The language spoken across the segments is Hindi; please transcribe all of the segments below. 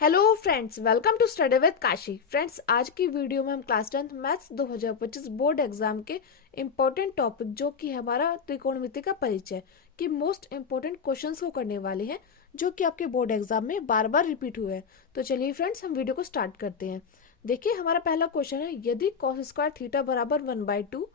Hello friends, welcome to study with Kashi. Friends, आज की वीडियो में हम class 10th maths 2025 board exam के इम्पोर्टेंट टॉपिक जो कि हमारा त्रिकोणमिति का परिचय की मोस्ट इम्पोर्टेंट क्वेश्चंस को करने वाले हैं, जो कि आपके बोर्ड एग्जाम में बार बार रिपीट हुए हैं। तो चलिए फ्रेंड्स, हम वीडियो को स्टार्ट करते हैं। देखिए, हमारा पहला क्वेश्चन है, यदि कॉस स्क्वायर थीटा बराबर 1/2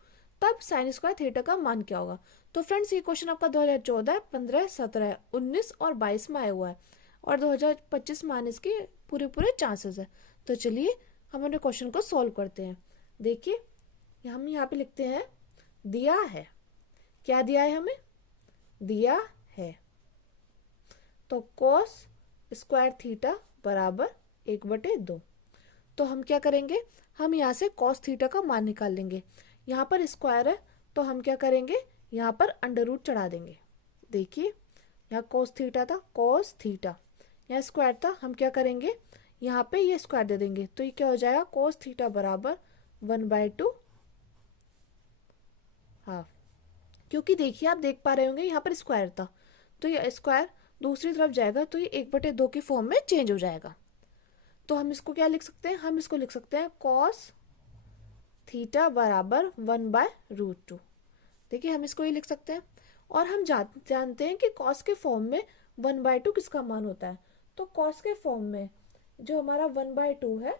तब साइन स्क्वायर थीटा का मान क्या होगा। तो फ्रेंड्स, ये क्वेश्चन आपका 2014, 15, 17, 19 और 22 में आया हुआ है और 2025 में आने के पूरे पूरे चांसेस है। तो चलिए हम अपने क्वेश्चन को सॉल्व करते हैं। देखिए, हम यहाँ पे लिखते हैं दिया है। क्या दिया है हमें? दिया है तो कॉस स्क्वायर थीटा बराबर 1/2। तो हम क्या करेंगे, हम यहाँ से कॉस थीटा का मान निकाल लेंगे। यहाँ पर स्क्वायर है तो हम क्या करेंगे, यहाँ पर अंडर रूट चढ़ा देंगे। देखिए, यहाँ कॉस थीटा था, कॉस थीटा, यहाँ स्क्वायर था, हम क्या करेंगे, यहाँ पे ये स्क्वायर दे देंगे। तो ये क्या हो जाएगा, कॉस थीटा बराबर 1/2 हाफ। क्योंकि देखिए, आप देख पा रहे होंगे यहाँ पर स्क्वायर था, तो ये स्क्वायर दूसरी तरफ जाएगा तो ये 1/2 की फॉर्म में चेंज हो जाएगा। तो हम इसको क्या लिख सकते हैं, हम इसको लिख सकते हैं कॉस थीटा बराबर 1/√2। देखिए, हम इसको ये लिख सकते हैं। और हम जानते हैं कि कॉस के फॉर्म में 1/2 किसका मान होता है। तो कॉस के फॉर्म में जो हमारा 1/2 है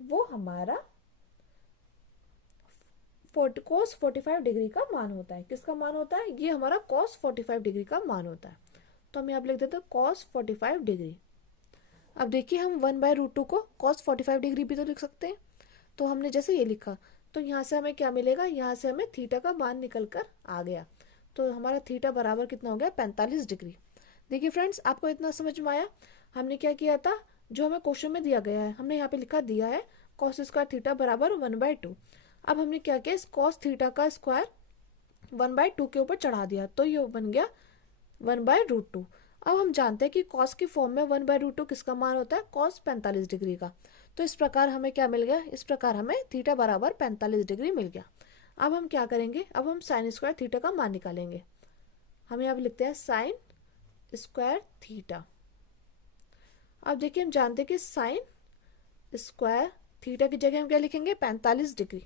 वो हमारा cos 45 डिग्री का मान होता है। किसका मान होता है? ये हमारा cos 45 डिग्री का मान होता है। तो हम यहाँ पे लिख देते हैं cos 45 डिग्री। अब देखिए, हम 1/√2 को cos 45 डिग्री भी तो लिख सकते हैं। तो हमने जैसे ये लिखा, तो यहाँ से हमें क्या मिलेगा, यहाँ से हमें थीटा का मान निकल कर आ गया। तो हमारा थीटा बराबर कितना हो गया, 45 डिग्री। देखिए फ्रेंड्स, आपको इतना समझ में आया। हमने क्या किया था, जो हमें क्वेश्चन में दिया गया है, हमने यहाँ पे लिखा दिया है कॉस स्क्वायर थीटा बराबर 1/2। अब हमने क्या किया, इस कॉस थीटा का स्क्वायर 1/2 के ऊपर चढ़ा दिया, तो ये बन गया 1/√2। अब हम जानते हैं कि कॉस की फॉर्म में 1/√2 किसका मान होता है, कॉस 45 डिग्री का। तो इस प्रकार हमें क्या मिल गया, इस प्रकार हमें थीटा बराबर 45 डिग्री मिल गया। अब हम क्या करेंगे, अब हम साइन स्क्वायर थीटा का मान निकालेंगे। हम यहाँ पे लिखते हैं साइन स्क्वायर थीटा। अब देखिए, हम जानते हैं कि साइन स्क्वायर थीटा की जगह हम क्या लिखेंगे, 45 डिग्री।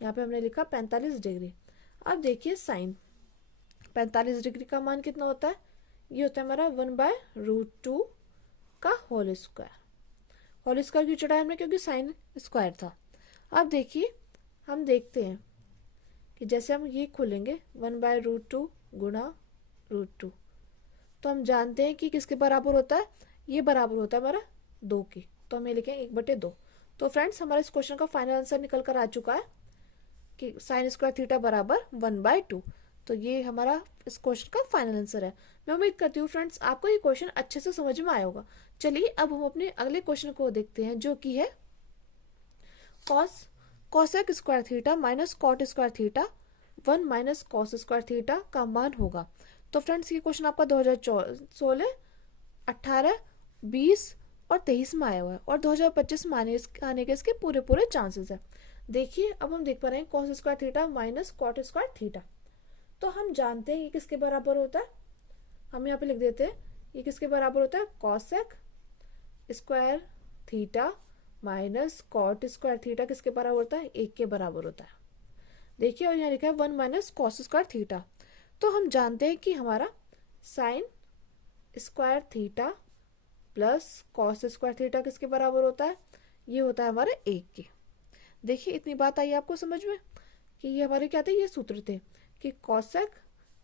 यहाँ पे हमने लिखा 45 डिग्री। अब देखिए, साइन 45 डिग्री का मान कितना होता है, ये होता है हमारा 1/√2 का होल स्क्वायर। होल स्क्वायर क्यों चढ़ाया हमने, क्योंकि साइन स्क्वायर था। अब देखिए, हम देखते हैं कि जैसे हम ये खोलेंगे 1/√2 गुणा √2, तो हम जानते हैं कि किसके बराबर होता है, ये बराबर होता है हमारा 2 की। तो हम ये लिखेंगे 1/2। तो फ्रेंड्स, हमारे इस क्वेश्चन का फाइनल आंसर निकल कर आ चुका है कि साइन स्क्वायर थीटा बराबर 1/2। तो ये हमारा इस क्वेश्चन का फाइनल आंसर है। मैं उम्मीद करती हूँ फ्रेंड्स, आपको ये क्वेश्चन अच्छे से समझ में आया होगा। चलिए, अब हम अपने अगले क्वेश्चन को देखते हैं, जो कि है cosec square theta minus cot square theta 1 minus cos square theta का मान होगा। तो फ्रेंड्स, ये क्वेश्चन आपका 2016, 18, 20 और 23 में आया हुआ है और 2025 में आने के इसके पूरे पूरे चांसेस है। देखिए, अब हम देख पा रहे हैं cos square theta minus cot square theta. तो हम जानते हैं ये किसके बराबर होता है, हम यहाँ पे लिख देते हैं ये किसके बराबर होता है, cosec square theta minus cot square theta किसके बराबर होता है, 1 के बराबर होता है। देखिए, और यहाँ लिखा है 1 माइनस कॉस स्क्वायर थीटा। तो हम जानते हैं कि हमारा sign square theta plus cos square theta किसके बराबर होता है, ये होता है हमारे 1 के। देखिए, इतनी बात आई आपको समझ में कि ये हमारे क्या थे, ये सूत्र थे कि cosec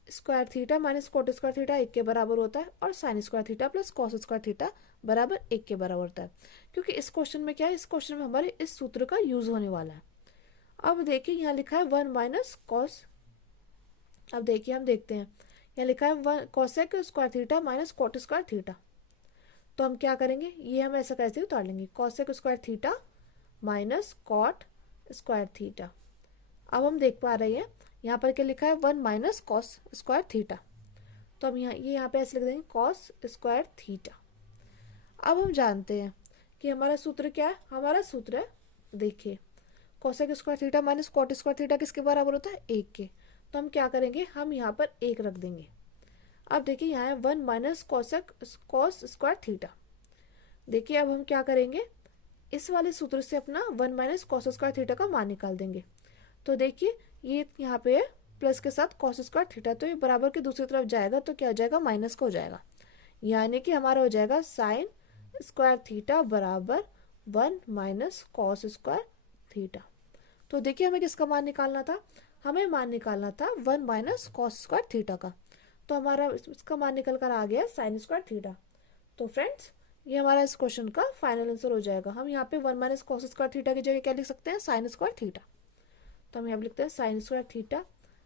square theta minus cot square theta 1 के बराबर होता है और sine square theta plus cos square theta बराबर 1 के बराबर होता है। क्योंकि इस क्वेश्चन में क्या है, इस क्वेश्चन में हमारे इस सूत्र का यूज होने वाला है। अब देखिए, यहाँ लिखा है 1 माइनस कॉस। अब देखिए, हम देखते हैं, यहाँ लिखा है cosec square theta minus cot square theta. तो हम क्या करेंगे, ये हम ऐसा कैसे उतार लेंगे, cosec square theta minus cot square theta. अब हम देख पा रहे हैं यहाँ पर क्या लिखा है, 1 माइनस कॉस स्क्वायर थीटा। तो हम यहाँ पे ऐसे लिख देंगे कॉस स्क्वायर थीटा। अब हम जानते हैं कि हमारा सूत्र क्या है, हमारा सूत्र है, देखिए, cosec square theta minus cot square theta किसके बराबर होता है, 1 के। तो हम क्या करेंगे, हम यहाँ पर 1 रख देंगे। अब देखिए, यहाँ है 1 माइनस कॉस स्क्वायर थीटा। देखिए अब हम क्या करेंगे, इस वाले सूत्र से अपना 1 माइनस कॉस स्क्वायर थीटा का मान निकाल देंगे। तो देखिए ये यहाँ पे है प्लस के साथ कॉस स्क्वायर थीटा, तो ये बराबर के दूसरी तरफ जाएगा तो क्या हो जाएगा, माइनस का हो जाएगा, यानी कि हमारा हो जाएगा साइन स्क्वायर थीटा बराबर 1 माइनस कॉस स्क्वायर थीटा। तो देखिए हमें किसका मान निकालना था, हमें मान निकालना था 1 माइनस कॉस स्क्वायर थीटा का। तो हमारा इसका मान निकल कर आ गया साइन स्क्वायर थीटा। तो फ्रेंड्स ये हमारा इस क्वेश्चन का फाइनल आंसर हो जाएगा। हम यहाँ पे 1 माइनस कॉस स्क्वायर थीटा की जगह क्या लिख सकते हैं, साइन स्क्वायर थीटा। तो हम यहाँ पे लिखते हैं साइन स्क्वायर थीटा,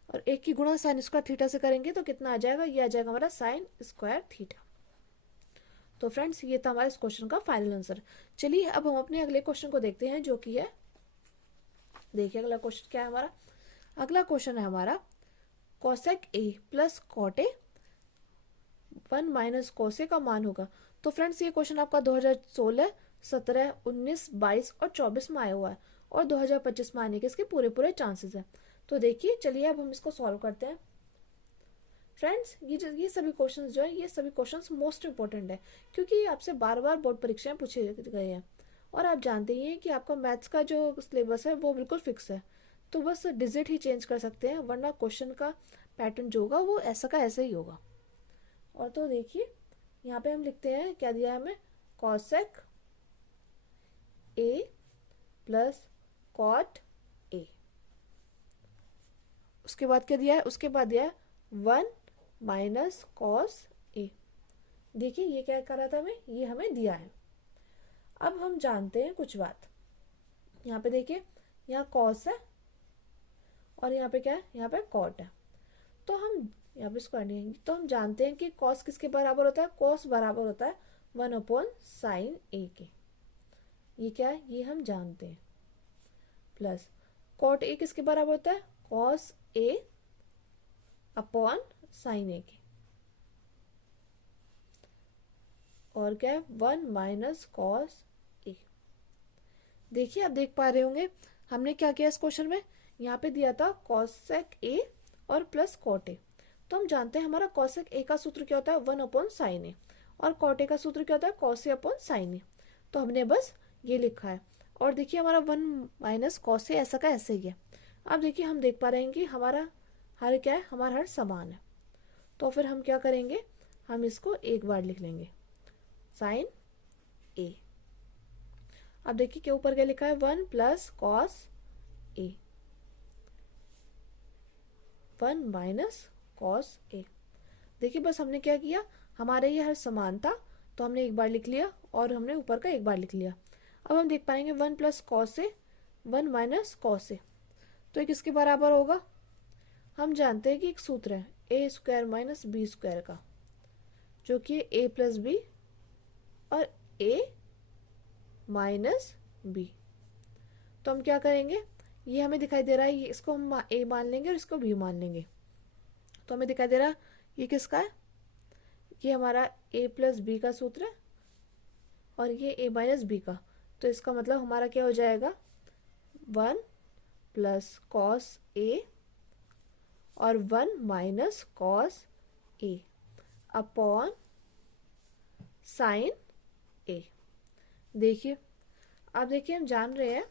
और एक की गुणा साइन स्क्वायर थीटा से करेंगे तो कितना आ जाएगा, ये आ जाएगा हमारा साइन स्क्वायर थीटा। तो फ्रेंड्स ये था हमारे इस क्वेश्चन का फाइनल आंसर। चलिए अब हम अपने अगले क्वेश्चन को देखते हैं, जो कि है, देखिए अगला क्वेश्चन क्या है हमारा। अगला क्वेश्चन है हमारा cosec A plus cot A 1 minus cosec का मान होगा। तो फ्रेंड्स ये क्वेश्चन आपका 2016, 17, 19, 22 और 24 में आया हुआ है, और 2025 में आने के इसके पूरे पूरे चांसेस हैं। तो देखिए चलिए अब हम इसको सॉल्व करते हैं। फ्रेंड्स ये सभी क्वेश्चंस जो है, ये सभी क्वेश्चंस मोस्ट इंपॉर्टेंट है, क्योंकि आपसे बार बार बोर्ड परीक्षाएं पूछे गए हैं, और आप जानते ही हैं कि आपका मैथ्स का जो सिलेबस है वो बिल्कुल फिक्स है। तो बस डिजिट ही चेंज कर सकते हैं, वरना क्वेश्चन का पैटर्न जो होगा वो ऐसा का ऐसा ही होगा। और तो देखिए यहाँ पे हम लिखते हैं, क्या दिया है हमें, cosec A plus cot A. उसके बाद क्या दिया है, उसके बाद दिया है 1 माइनस कॉस ए। देखिए ये क्या करा था हमें, ये हमें दिया है। अब हम जानते हैं कुछ बात, यहाँ पे देखिए यहाँ कॉस है और यहाँ पे क्या है, यहाँ पे कॉट है। तो हम यहाँ पे स्क्वायर नहीं है, तो हम जानते हैं कि कॉस किसके बराबर होता है, कॉस बराबर होता है 1 अपॉन साइन ए के। ये क्या है, ये हम जानते हैं। प्लस कॉट ए किसके बराबर होता है, कॉस ए अपॉन साइन ए के। और क्या है, 1 माइनस कॉस ए। देखिए आप देख पा रहे होंगे हमने क्या किया इस क्वेश्चन में, यहाँ पे दिया था कॉसेक ए और प्लस कॉट ए। तो हम जानते हैं हमारा कॉसेक ए का सूत्र क्या होता है, 1 अपॉन साइन ए, और कॉट ए का सूत्र क्या होता है, कॉस ए अपॉन साइन ए। तो हमने बस ये लिखा है, और देखिए हमारा 1 माइनस कॉस ए ऐसा का ऐसे ही है। अब देखिए हम देख पा रहे हैं कि हमारा हर क्या है, हमारा हर समान है। तो फिर हम क्या करेंगे, हम इसको एक बार लिख लेंगे साइन ए। अब देखिए क्या ऊपर क्या लिखा है, 1 plus cos A, 1 minus cos A. देखिए बस हमने क्या किया, हमारे ये हर समान था तो हमने एक बार लिख लिया, और हमने ऊपर का एक बार लिख लिया। अब हम देख पाएंगे 1 plus cos A, 1 minus cos A, तो ये किसके बराबर होगा, हम जानते हैं कि एक सूत्र है ए स्क्वायर माइनस बी स्क्वायर का, जो कि ए प्लस बी और ए माइनस बी। तो हम क्या करेंगे, ये हमें दिखाई दे रहा है, ये इसको हम ए मान लेंगे और इसको बी मान लेंगे। तो हमें दिखाई दे रहा है ये किसका है, ये हमारा ए प्लस बी का सूत्र है, और ये ए माइनस बी का। तो इसका मतलब हमारा क्या हो जाएगा, 1 प्लस कॉस ए और 1 minus cos A upon sine ए। देखिए अब देखिए हम जान रहे हैं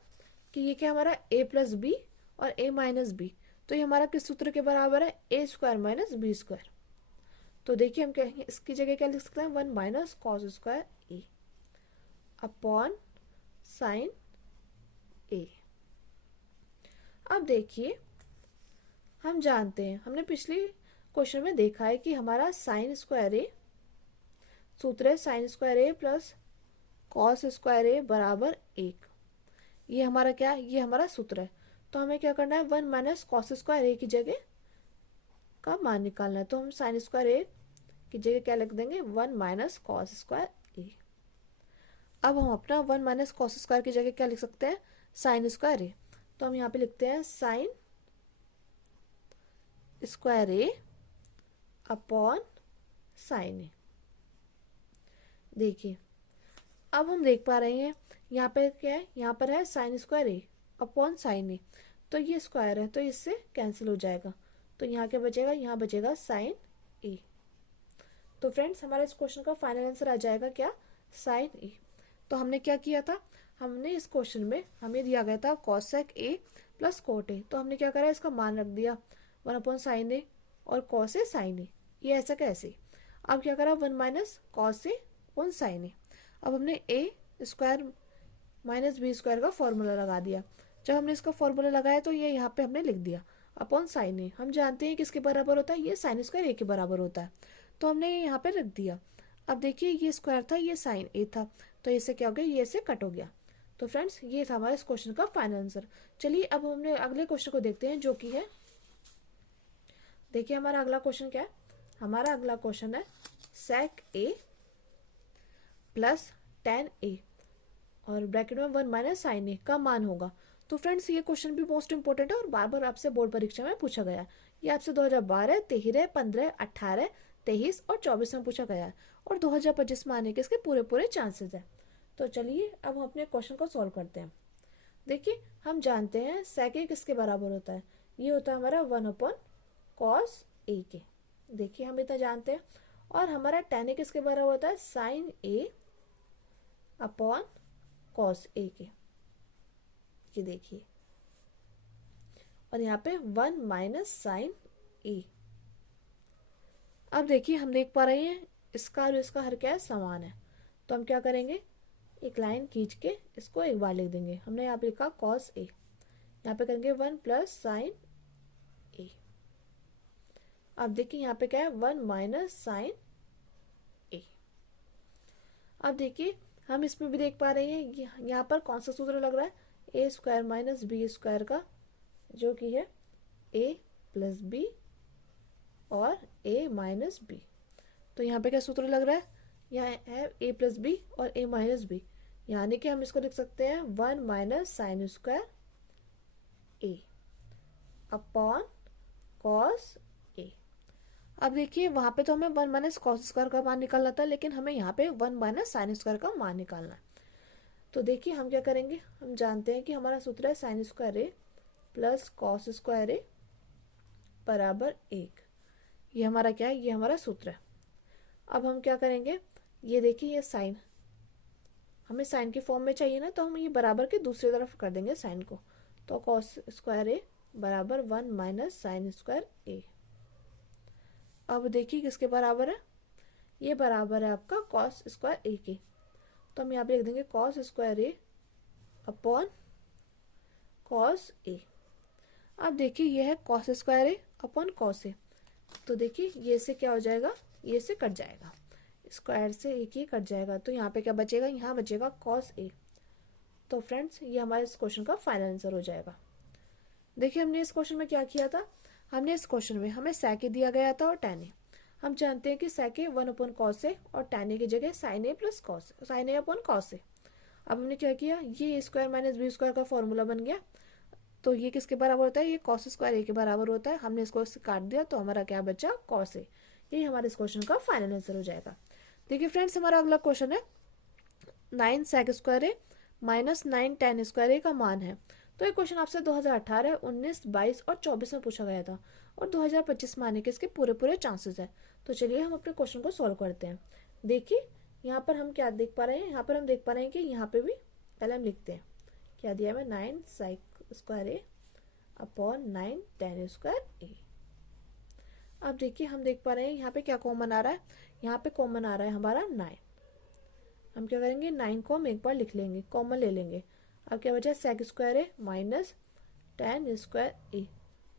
कि ये क्या हमारा ए प्लस बी और ए माइनस बी, तो ये हमारा किस सूत्र के बराबर है, ए स्क्वायर माइनस बी स्क्वायर। तो देखिए हम कहेंगे इसकी जगह क्या लिख सकते हैं, 1 माइनस कॉस स्क्वायर ए अपॉन साइन ए। अब देखिए हम जानते हैं, हमने पिछले क्वेश्चन में देखा है कि हमारा साइन स्क्वायर ए सूत्र है, साइन स्क्वायर ए प्लस कॉस स्क्वायर ए बराबर 1। ये हमारा क्या, ये हमारा सूत्र है। तो हमें क्या करना है, 1 माइनस कॉस स्क्वायर ए की जगह का मान निकालना है। तो हम साइन स्क्वायर ए की जगह क्या लिख देंगे, 1 माइनस कॉस स्क्वायर ए। अब हम अपना 1 माइनस कॉस स्क्वायर की जगह क्या लिख सकते हैं, साइन स्क्वायर ए। तो हम यहाँ पे लिखते हैं साइन स्क्वायर ए अपॉन साइन ए। देखिए अब हम देख पा रहे हैं यहाँ पे क्या है, यहाँ पर है साइन स्क्वायर ए अपॉन साइन ए, तो ये स्क्वायर है तो इससे कैंसिल हो जाएगा। तो यहाँ क्या बचेगा, यहाँ बचेगा साइन ए। तो फ्रेंड्स हमारा इस क्वेश्चन का फाइनल आंसर आ जाएगा क्या, साइन ए। तो हमने क्या किया था, हमने इस क्वेश्चन में हमें दिया गया था cosec A plus cot A, तो हमने क्या करा, इसका मान रख दिया 1/sin ए और कॉस ए साइन ए, ये ऐसा कैसे। अब क्या करा, 1 minus cos A upon sine ए। अब हमने ए स्क्वायर माइनस बी स्क्वायर का फॉर्मूला लगा दिया। जब हमने इसका फॉर्मूला लगाया तो ये यहाँ पे हमने लिख दिया अपॉन साइन ए। हम जानते हैं किसके बराबर होता है, ये साइन स्क्वायर ए के बराबर होता है, तो हमने ये यहाँ पे रख दिया। अब देखिए ये स्क्वायर था, ये साइन ए था, तो इससे क्या हो गया, ये से कट हो गया। तो फ्रेंड्स ये था हमारे इस क्वेश्चन का फाइनल आंसर। चलिए अब हमने अगले क्वेश्चन को देखते हैं, जो कि है, देखिए हमारा अगला क्वेश्चन क्या है। हमारा अगला क्वेश्चन है सेक ए प्लस टेन ए और ब्रैकेट में 1 माइनस साइन ए का मान होगा। तो फ्रेंड्स ये क्वेश्चन भी मोस्ट इंपोर्टेंट है और बार बार आपसे बोर्ड परीक्षा में पूछा गया है। ये आपसे 2012, 13, 15, 18, 23 और 24 में पूछा गया है और 2025 में आने के इसके पूरे पूरे चांसेस है। तो चलिए अब हम अपने क्वेश्चन को सॉल्व करते हैं। देखिए हम जानते हैं सेक ए किसके बराबर होता है, ये होता है हमारा 1/cos ए के। देखिए हम इतना जानते हैं। और हमारा tan ए किसके बराबर होता है, sign A upon cos A के, ये देखिए। और यहाँ पे 1 माइनस साइन ए। अब देखिए हम देख पा रहे हैं इसका और इसका हर क्या है, समान है। तो हम क्या करेंगे, एक लाइन खींच के इसको एक बार लिख देंगे। हमने यहाँ पे लिखा कॉस ए, यहाँ पे करेंगे 1 प्लस साइन ए। अब देखिए यहाँ पे क्या है, 1 माइनस साइन ए। अब देखिए हम इसमें भी देख पा रहे हैं यहाँ पर कौन सा सूत्र लग रहा है, ए स्क्वायर माइनस बी स्क्वायर का, जो कि है ए प्लस बी और ए माइनस बी। तो यहाँ पे क्या सूत्र लग रहा है, यहाँ है ए प्लस बी और ए माइनस बी, यानी कि हम इसको लिख सकते हैं 1 minus sine square A upon cos A. अब देखिए वहाँ पे तो हमें 1 माइनस कॉस स्क्वायर का मान निकालना था, लेकिन हमें यहाँ पे 1 माइनस साइन स्क्वायर का मान निकालना है। तो देखिए हम क्या करेंगे, हम जानते हैं कि हमारा सूत्र है साइन स्क्वायर ए प्लस कॉस स्क्वायर ए बराबर 1। ये हमारा क्या है, ये हमारा सूत्र है। अब हम क्या करेंगे, ये देखिए ये साइन हमें साइन की फॉर्म में चाहिए ना, तो हम ये बराबर के दूसरी तरफ कर देंगे साइन को। तो कॉस स्क्वायर ए बराबर 1 माइनस साइन स्क्वायर ए। अब देखिए किसके बराबर है, ये बराबर है आपका कॉस स्क्वायर ए के। तो हम यहाँ पे लिख देंगे cos square A upon cos A. अब देखिए ये है cos square A upon cos A, तो देखिए ये से क्या हो जाएगा, ये से कट जाएगा, स्क्वायर से एक ही कट जाएगा। तो यहाँ पे क्या बचेगा, यहाँ बचेगा कॉस ए। तो फ्रेंड्स ये हमारे इस क्वेश्चन का फाइनल आंसर हो जाएगा। देखिए हमने इस क्वेश्चन में क्या किया था, हमने इस क्वेश्चन में हमें सेक ए दिया गया था और tan ए। हम जानते हैं कि सेक ए 1/cos ए और tan ए की जगह sign A plus cos, sign A upon cos A. अब हमने क्या किया, ये ए स्क्वायर माइनस बी स्क्वायर का फॉर्मूला बन गया। तो ये किसके बराबर होता है, ये कॉस स्क्वायर ए के बराबर होता है। हमने इसको काट दिया तो हमारा क्या बचा, कॉस ए। यही हमारे इस क्वेश्चन का फाइनल आंसर हो जाएगा। देखिए फ्रेंड्स हमारा अगला क्वेश्चन है 9 सेक स्क्वायर ए माइनस 9 tan स्क्वायर ए का मान है। तो ये क्वेश्चन आपसे 2018, 19, 22 और 24 में पूछा गया था और 2025 में आने के इसके पूरे पूरे चांसेस है। तो चलिए हम अपने क्वेश्चन को सॉल्व करते हैं। देखिए यहाँ पर हम क्या देख पा रहे हैं, यहाँ पर हम देख पा रहे हैं कि यहाँ पे भी पहले हम लिखते हैं क्या दिया है, 9 सेक स्क्वायर ए अपॉन 9 tan स्क्वायर ए। अब देखिए हम देख पा रहे हैं यहाँ पे क्या कॉमन आ रहा है, यहाँ पे कॉमन आ रहा है हमारा 9। हम क्या करेंगे, 9 को हम एक बार लिख लेंगे, कॉमन ले लेंगे। अब क्या बचा, सेक स्क्वायर ए माइनस tan स्क्वायर ए,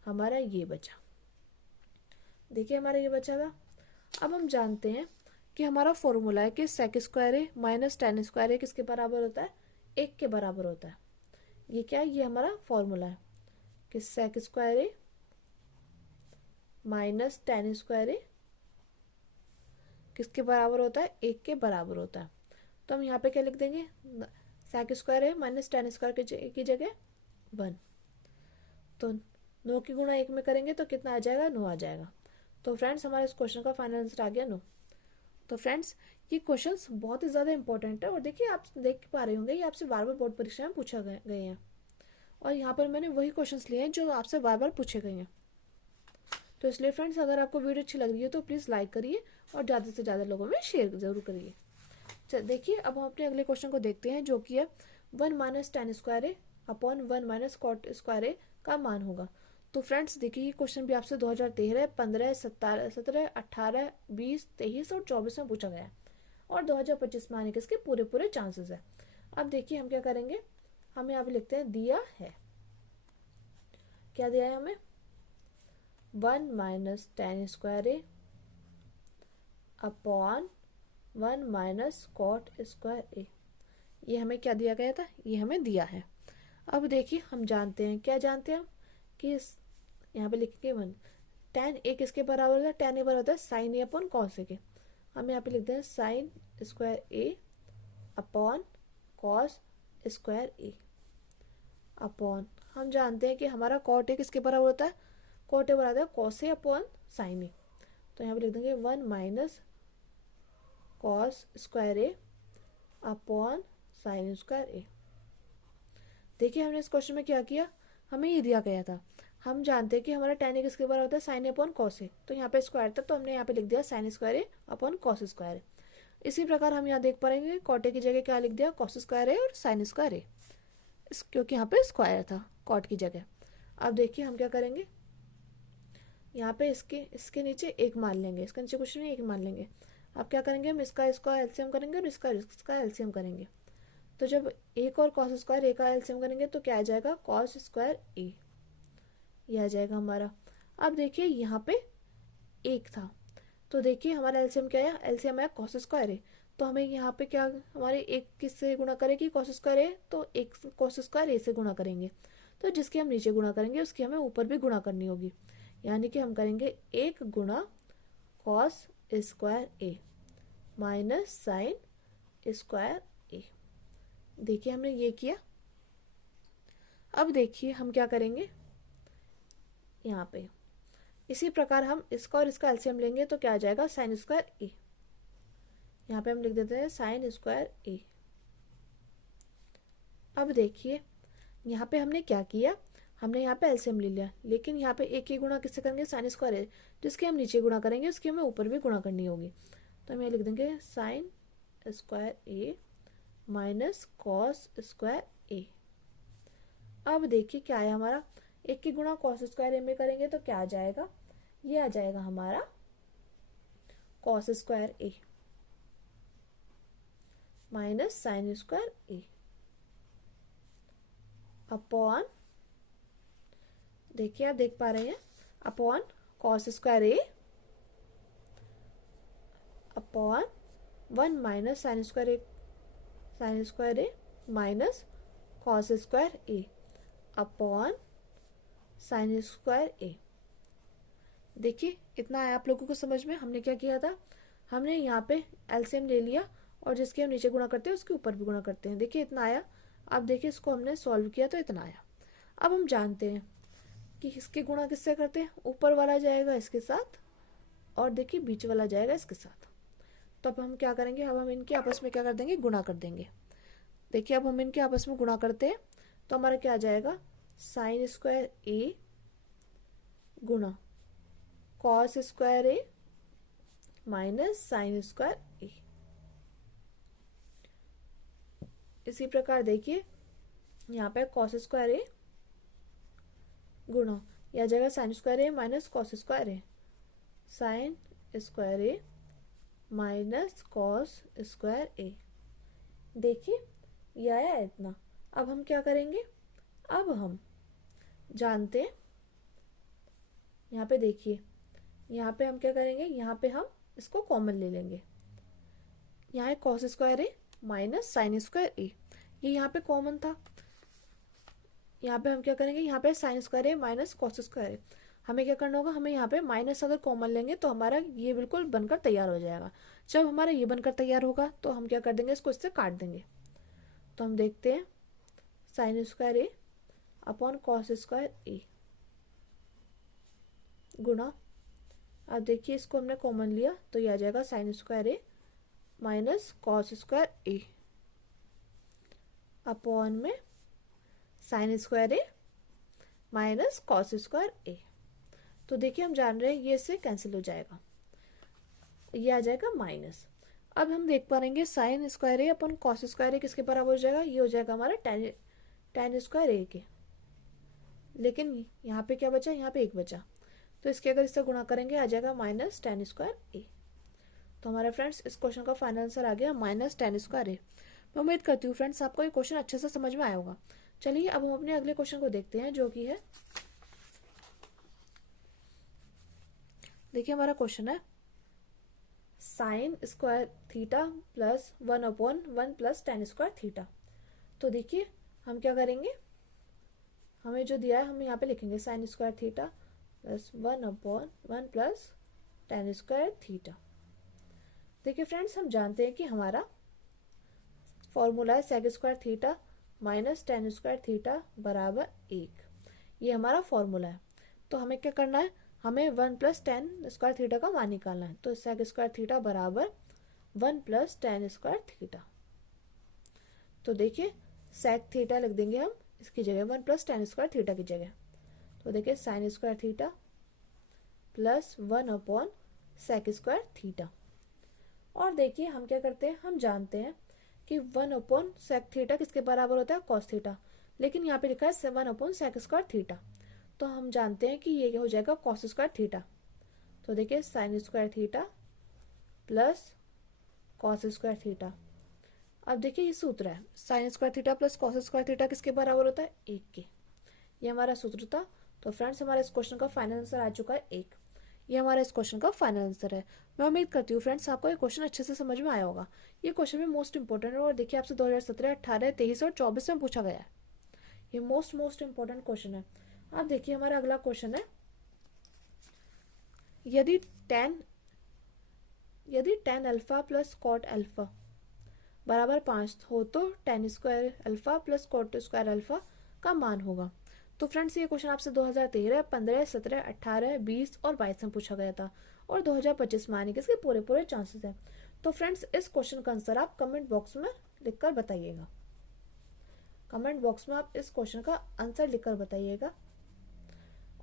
हमारा ये बचा। देखिए हमारा ये बचा था। अब हम जानते हैं कि हमारा फॉर्मूला है कि सेक स्क्वायर ए माइनस tan स्क्वायर ए किसके बराबर होता है, 1 के बराबर होता है। ये क्या है, ये हमारा फॉर्मूला है कि सेक स्क्वायर ए माइनस tan स्क्वायर ए किसके बराबर होता है, 1 के बराबर होता है। तो हम यहाँ पे क्या लिख देंगे, सेक स्क्वायर ए माइनस tan स्क्वायर की जगह 1। तो 9 की गुणा 1 में करेंगे तो कितना आ जाएगा, 9 आ जाएगा। तो फ्रेंड्स हमारे इस क्वेश्चन का फाइनल आंसर आ गया 9। तो फ्रेंड्स ये क्वेश्चंस बहुत ही ज़्यादा इंपॉर्टेंट है और देखिए आप देख पा रहे होंगे ये आपसे बार बार बोर्ड परीक्षा में पूछा गए हैं और यहाँ पर मैंने वही क्वेश्चंस लिए हैं जो आपसे बार बार पूछे गए हैं। तो इसलिए फ्रेंड्स अगर आपको वीडियो अच्छी लग रही है तो प्लीज़ लाइक करिए और ज़्यादा से ज़्यादा लोगों में शेयर ज़रूर करिए। देखिए अब हम अपने अगले क्वेश्चन को देखते हैं, जो कि है 1 माइनस टेन स्क्वायर ए अपॉन 1 माइनस कॉट स्क्वायर ए का मान होगा। तो फ्रेंड्स देखिए, ये क्वेश्चन भी आपसे 2013, 15, 17, 18, 20, 23 और 24 में पूछा गया है, और 2025 में आने के इसके पूरे पूरे चांसेस है। अब देखिए हम क्या करेंगे, हम यहाँ पे लिखते हैं दिया है, क्या दिया है हमें, 1 माइनस टेन स्क्वायर ए अपॉन 1 माइनस कॉट स्क्वायर ए, ये हमें क्या दिया गया था, ये हमें दिया है। अब देखिए हम जानते हैं, क्या जानते हैं हम, कि यहाँ पे लिखेंगे 1 टेन ए किसके बराबर होता है, टेन ए बराबर होता है sign A upon cos A के। हम यहाँ पे लिखते हैं साइन स्क्वायर ए अपॉन कॉस स्क्वायर ए अपॉन, हम जानते हैं कि हमारा कॉट ए किसके बराबर होता है, कॉट ए बराबर है कॉस ए अपॉन साइन ए। तो यहाँ पे लिख देंगे 1 माइनस कॉस स्क्वायर ए अपॉन साइन स्क्वायर ए। देखिए हमने इस क्वेश्चन में क्या किया, हमें ये दिया गया था, हम जानते हैं कि हमारा टेन ए किसके बराबर होता है sign A upon cos A, तो यहाँ पे स्क्वायर था तो हमने यहाँ पे लिख दिया साइन स्क्वायर ए अपॉन कॉस स्क्वायर ए। इसी प्रकार हम यहाँ देख पाएंगे कॉट ए की जगह क्या लिख दिया, कॉस स्क्वायर ए और साइन स्क्वायर ए, क्योंकि यहाँ पे स्क्वायर था कॉट की जगह। अब देखिए हम क्या करेंगे, यहाँ पे इसके नीचे एक मान लेंगे, इसके नीचे कुछ नहीं, एक मान लेंगे। अब क्या करेंगे, हम इसका एलसीएम करेंगे और इसका एलसीएम करेंगे। तो जब एक और कॉस स्क्वायर ए का एलसीएम करेंगे तो क्या आ जाएगा, कॉस स्क्वायर ए, ये आ जाएगा हमारा। अब देखिए यहाँ पे एक था, तो देखिए हमारा एलसीएम क्या है, एलसीएम है कॉस स्क्वायर ए, तो हमें यहाँ पे क्या, हमारे एक किससे गुणा करेगी, कॉस स्क्वायर ए, तो एक कॉस स्क्वायर ए से गुणा करेंगे, तो जिसकी हम नीचे गुणा करेंगे उसकी हमें ऊपर भी गुणा करनी होगी, यानी कि हम करेंगे 1 गुणा कॉस स्क्वायर ए माइनस साइन स्क्वायर ए। देखिए हमने ये किया। अब देखिए हम क्या करेंगे, यहाँ पे इसी प्रकार हम इसका और इसका एलसीएम लेंगे तो क्या आ जाएगा, साइन स्क्वायर ए। यहाँ पे हम लिख देते हैं साइन स्क्वायर ए। अब देखिए यहाँ पे हमने क्या किया, हमने यहाँ पे एलसीएम ले लिया, लेकिन यहाँ पे एक ही गुणा किससे करेंगे, साइन स्क्वायर ए, जिसके हम नीचे गुणा करेंगे उसकी हमें ऊपर भी गुणा करनी होगी। तो हम यहाँ लिख देंगे साइन स्क्वायर ए माइनस कॉस स्क्वायर ए। अब देखिए क्या है हमारा, एक की गुणा कॉस स्क्वायर ए में करेंगे तो क्या आ जाएगा, ये आ जाएगा हमारा कॉस स्क्वायर ए माइनस साइन स्क्वायर ए अपॉन, देखिए आप देख पा रहे हैं, अपॉन कॉस स्क्वायर ए अपॉन 1 माइनस साइन स्क्वायर ए माइनस कॉस स्क्वायर ए अपॉन साइन स्क्वायर ए। देखिए इतना आया आप लोगों को समझ में, हमने क्या किया था, हमने यहाँ पे एलसीएम ले लिया और जिसके हम नीचे गुणा करते हैं उसके ऊपर भी गुणा करते हैं। देखिए इतना आया। अब देखिए इसको हमने सॉल्व किया तो इतना आया। अब हम जानते हैं कि इसके गुणा किससे करते हैं, ऊपर वाला जाएगा इसके साथ और देखिए बीच वाला जाएगा इसके साथ। तो अब हम क्या करेंगे, अब हम इनके आपस में क्या कर देंगे, गुणा कर देंगे। देखिए अब हम इनके आपस में गुणा करते हैं तो हमारा क्या आ जाएगा, साइन स्क्वायर ए गुणा कॉस स्क्वायर ए माइनस साइन स्क्वायर ए। इसी प्रकार देखिए यहाँ पे कॉस स्क्वायर ए गुणा यह आ जाएगा साइन स्क्वायर ए माइनस कॉस स्क्वायर ए, साइन स्क्वायर ए माइनस कॉस स्क्वायर ए। देखिए ये आया इतना। अब हम क्या करेंगे, अब हम जानते हैं, यहाँ पे देखिए यहाँ पे हम क्या करेंगे, यहाँ पे हम इसको कॉमन ले लेंगे। यहाँ है कॉस स्क्वायर ए माइनस साइन स्क्वायर ए, ये यहाँ पे कॉमन था। यहाँ पे हम क्या करेंगे, यहाँ पे साइन स्क्वायर ए माइनस कॉस स्क्वायर ए, हमें क्या करना होगा, हमें यहाँ पे माइनस अगर कॉमन लेंगे तो हमारा ये बिल्कुल बनकर तैयार हो जाएगा। जब हमारा ये बनकर तैयार होगा तो हम क्या कर देंगे, इसको इससे काट देंगे। तो हम देखते हैं साइन स्क्वायर ए अपॉन कॉस स्क्वायर ए गुणा, अब देखिए इसको हमने कॉमन लिया तो ये आ जाएगा साइन स्क्वायर ए माइनस कॉस स्क्वायर ए अपॉन में साइन स्क्वायर ए माइनस कॉस स्क्वायर ए। तो देखिए हम जान रहे हैं ये इससे कैंसिल हो जाएगा, ये आ जाएगा माइनस। अब हम देख पाएंगे साइन स्क्वायर ए अपन कॉस स्क्वायर ए किसके बराबर हो जाएगा, ये हो जाएगा हमारा टेन स्क्वायर ए के। लेकिन यहाँ पे क्या बचा, यहाँ पे एक बचा, तो इसके अगर इससे गुणा करेंगे आ जाएगा माइनस टेन स्क्वायर ए। तो हमारा फ्रेंड्स इस क्वेश्चन का फाइनल आंसर आ गया माइनस टेन स्क्वायर ए। मैं उम्मीद करती हूँ फ्रेंड्स आपको ये क्वेश्चन अच्छे से समझ में आया होगा। चलिए अब हम अपने अगले क्वेश्चन को देखते हैं, जो कि है, देखिए हमारा क्वेश्चन है sign square theta plus 1/1 plus tan square theta. तो देखिए हम क्या करेंगे, हमें जो दिया है हम यहाँ पे लिखेंगे sine square theta plus 1/1 plus tan square theta. देखिए फ्रेंड्स हम जानते हैं कि हमारा फॉर्मूला है sec square theta minus tan square theta बराबर 1। ये हमारा फॉर्मूला है। तो हमें क्या करना है, हमें 1 प्लस टेन स्क्वायर थीटा का मान निकालना है। तो सेक स्क्वायर थीटा बराबर 1 प्लस टेन स्क्वायर थीटा। तो देखिए सेक थीटा लिख देंगे हम इसकी जगह 1 प्लस टेन स्क्वायर थीटा की जगह। तो देखिए sine square theta plus 1 sec square theta. और देखिए हम क्या करते हैं, हम जानते हैं कि 1 सेक थीटा किसके बराबर होता है, कॉस थीटा। लेकिन यहाँ पे लिखा है 1 सेक स्क्वायर थीटा, तो हम जानते हैं कि ये हो जाएगा कॉस स्क्वायर थीटा। तो देखिए sine square theta plus cos square theta. अब देखिए ये सूत्र है sign square theta plus cos square theta किसके बराबर होता है, 1 के। ये हमारा सूत्र था। तो फ्रेंड्स हमारा इस क्वेश्चन का फाइनल आंसर आ चुका है 1। ये हमारा इस क्वेश्चन का फाइनल आंसर है। मैं उम्मीद करती हूँ फ्रेंड्स आपको ये क्वेश्चन अच्छे से समझ में आया होगा। ये क्वेश्चन में मोस्ट इंपॉर्टेंट है और देखिए आपसे 2017, 18, 23 और 24 में पूछा गया है। ये मोस्ट इंपॉर्टेंट क्वेश्चन है। अब देखिए हमारा अगला क्वेश्चन है, यदि tan alpha plus cot alpha बराबर 5 हो तो tan square alpha plus cot square alpha का मान होगा। तो फ्रेंड्स ये क्वेश्चन आपसे 2013, 15, 17, 18, 20 और 22 में पूछा गया था और 2025 में आने के इसके पूरे चांसेस हैं। तो फ्रेंड्स इस क्वेश्चन का आंसर आप कमेंट बॉक्स में लिखकर बताइएगा। कमेंट बॉक्स में आप इस क्वेश्चन का आंसर लिखकर बताइएगा।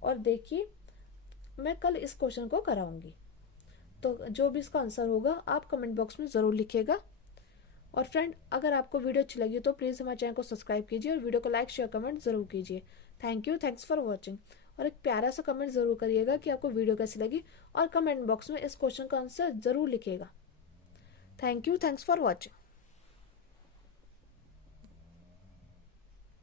और देखिए मैं कल इस क्वेश्चन को कराऊंगी, तो जो भी इसका आंसर होगा आप कमेंट बॉक्स में ज़रूर लिखिएगा। और फ्रेंड अगर आपको वीडियो अच्छी लगी तो प्लीज़ हमारे चैनल को सब्सक्राइब कीजिए और वीडियो को लाइक शेयर कमेंट ज़रूर कीजिए। Thanks for watching. और एक प्यारा सा कमेंट ज़रूर करिएगा कि आपको वीडियो कैसी लगी और कमेंट बॉक्स में इस क्वेश्चन का आंसर ज़रूर लिखिएगा। Thanks for watching.